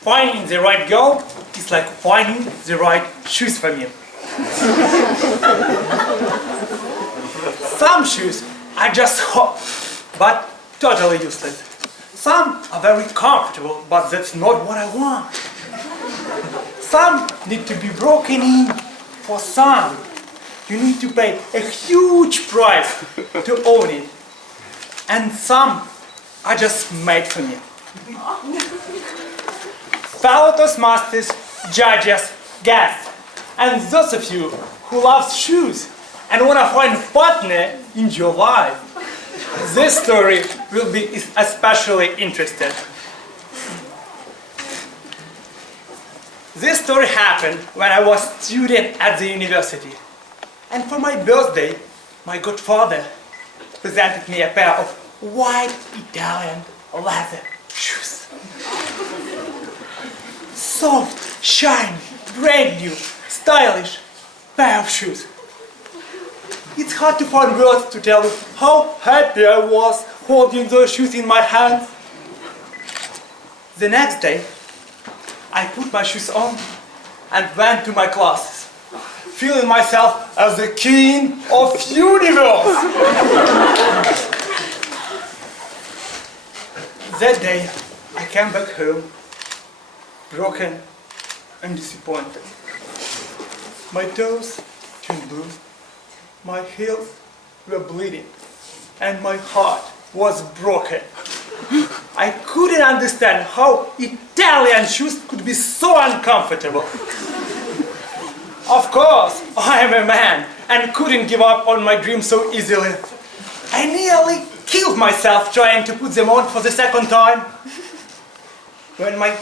Finding the right girl is like finding the right shoes for me. Some shoes are just hot, but totally useless. Some are very comfortable, but that's not what I want. Some need to be broken in. For some, you need to pay a huge price to own it. And some are just made for me. Fellow Toastmasters, judges, guests, and those of you who love shoes and want to find a partner in your life, this story will be especially interesting. This story happened when I was a student at the university. And for my birthday, my godfather presented me a pair of white Italian leather shoes. Soft, shiny, brand new, stylish pair of shoes. It's hard to find words to tell you how happy I was holding those shoes in my hands. The next day, I put my shoes on and went to my classes, feeling myself as the king of universe. That day, I came back home, broken and disappointed. My toes turned blue, my heels were bleeding, and my heart was broken. I couldn't understand how Italian shoes could be so uncomfortable. Of course, I am a man and couldn't give up on my dream so easily. I nearly killed myself trying to put them on for the second time. When my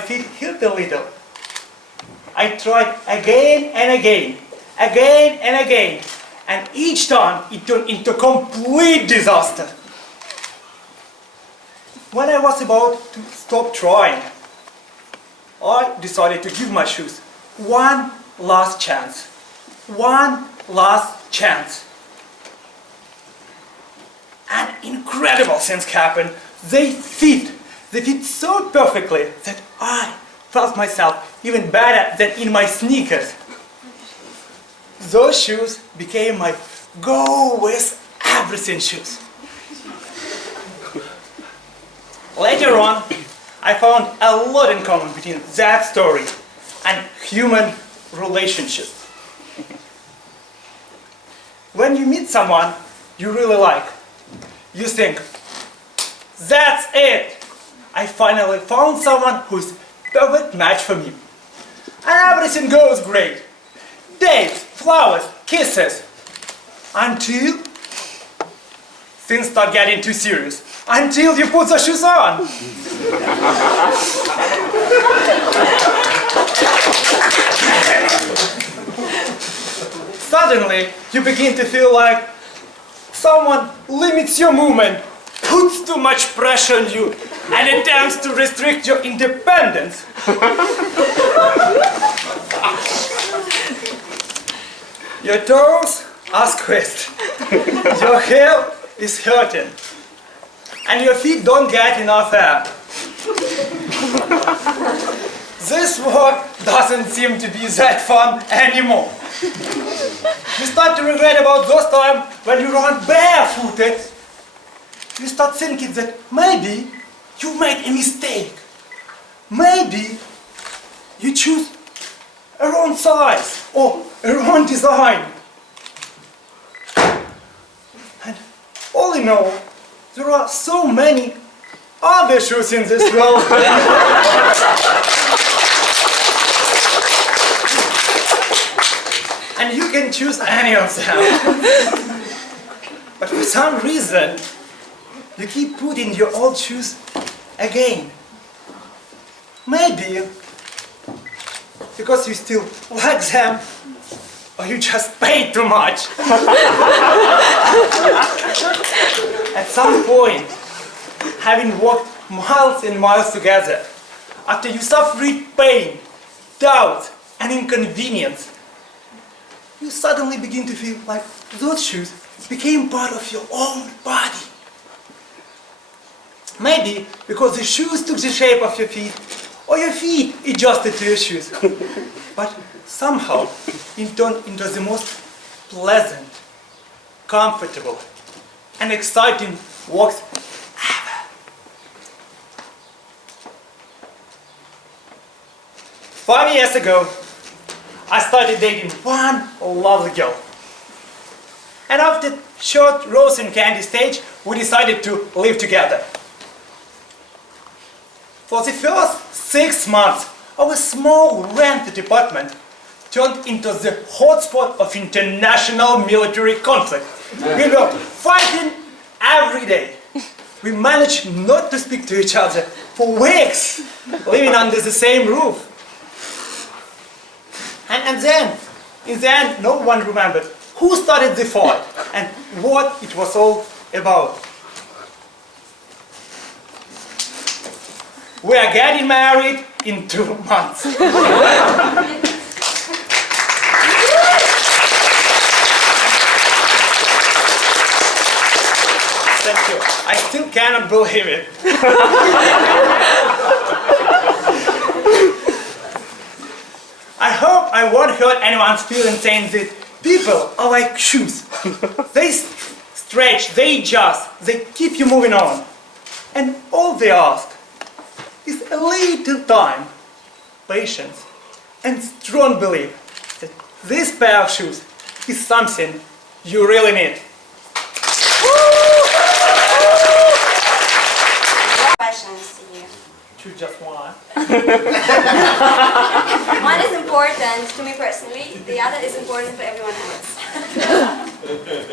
feet hurt a little, I tried again and again, and each time it turned into complete disaster. When I was about to stop trying, I decided to give my shoes one last chance. One last chance. An incredible thing happened. They fit so perfectly that I felt myself even better than in my sneakers. Those shoes became my go with everything shoes. Later on, I found a lot in common between that story and human relationships. When you meet someone you really like, you think, that's it! I finally found someone who's perfect match for me. And everything goes great. Dates, flowers, kisses. Until things start getting too serious. Until you put the shoes on. Suddenly, you begin to feel like someone limits your movement, puts too much pressure on you, and attempts to restrict your independence. Your toes are squeezed, your heel is hurting, and your feet don't get enough air. This work doesn't seem to be that fun anymore. You start to regret about those times when you run barefooted. You start thinking that maybe you made a mistake. Maybe you choose a wrong size or a wrong design. And all in all, there are so many other shoes in this world. And you can choose any of them. But for some reason, you keep putting your old shoes again. Maybe because you still like them, or you just paid too much. At some point, having walked miles and miles together, after you suffered pain, doubt, and inconvenience, you suddenly begin to feel like those shoes became part of your own body. Maybe because the shoes took the shape of your feet, or your feet adjusted to your shoes. But somehow it turned into the most pleasant, comfortable, and exciting walks ever. 5 years ago, I started dating one lovely girl. And after short rose and candy stage, we decided to live together. For the first 6 months, our small rented apartment turned into the hotspot of international military conflict. We were fighting every day. We managed not to speak to each other for weeks, living under the same roof. And then, in the end, no one remembered who started the fight and what it was all about. We are getting married in 2 months. Thank you. I still cannot believe it. I hope I won't hurt anyone's feelings saying that people are like shoes. They stretch, they adjust, they keep you moving on. And all they ask is a little time, patience, and strong belief that this pair of shoes is something you really need. Questions to you. Choose just one. One is important to me personally, the other is important for everyone else.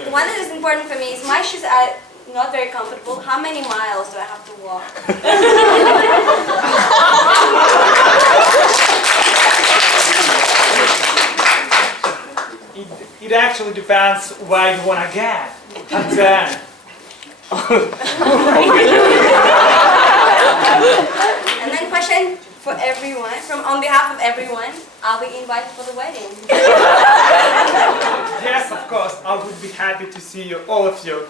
The one that is important for me is my shoes are not very comfortable. How many miles do I have to walk? It actually depends where you want to get. And then... And then question for everyone, on behalf of everyone, are we invited for the wedding? Yes, of course. I would be happy to see you, all of you.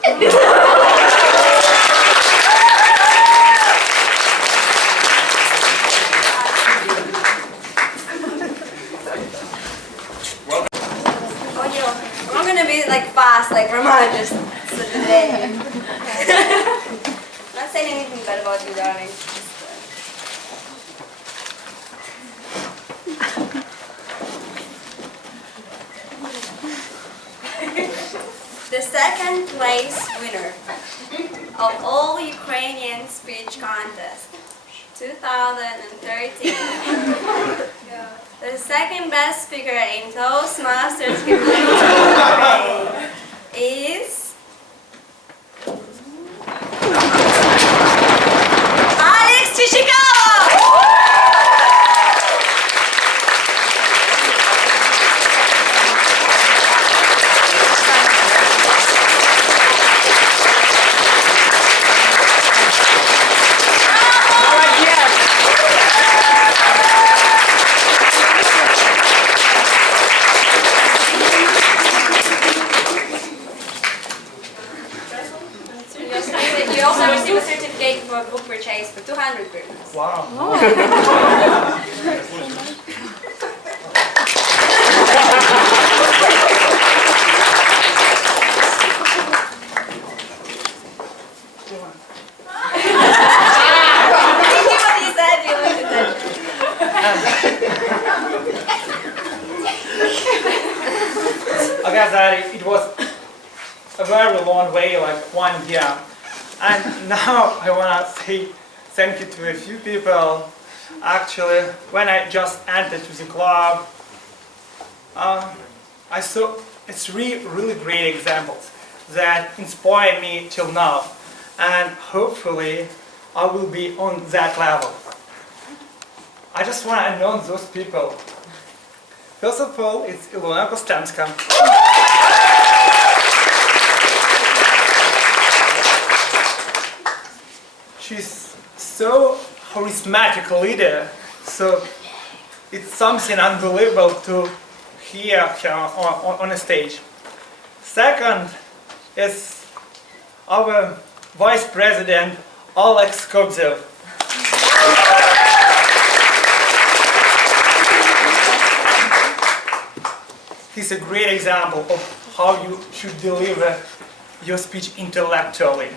I'm gonna be like fast, like Roman, just today. Not saying anything bad about you, darling. The second place winner of all Ukrainian speech contest 2013. The second best speaker in Toastmasters Ukraine is Alex. You also receive a certificate for a book purchase for 200 grivnas. Wow. Okay, Zari, it was a very long way, like 1 year. And now I want to say thank you to a few people. Actually, when I just entered to the club, I saw three really great examples that inspired me till now. And hopefully, I will be on that level. I just want to announce those people. First of all, it's Ilona Kostemska. She's so charismatic leader, so it's something unbelievable to hear her on a stage. Second is our Vice President Alex Kobzev. He's a great example of how you should deliver your speech intellectually.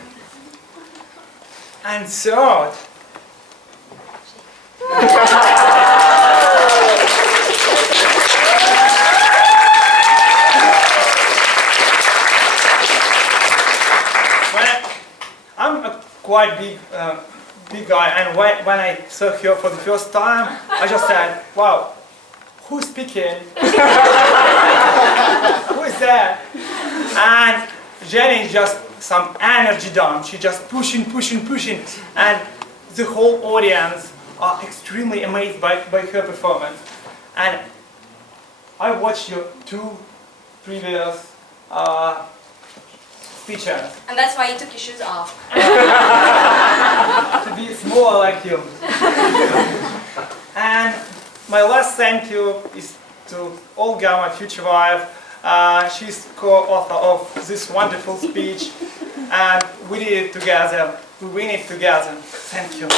And third, I'm a quite big guy, and when I saw her for the first time, I just said, wow, who's speaking? Who is that? And Jenny is just some energy dump. She just pushing, and the whole audience are extremely amazed by her performance. And I watched your 2 previous speeches. And that's why you took your shoes off. To be smaller like you. And my last thank you is to Olga, my future wife. She's co-author of this wonderful speech, and we did it together. We win it together. Thank you.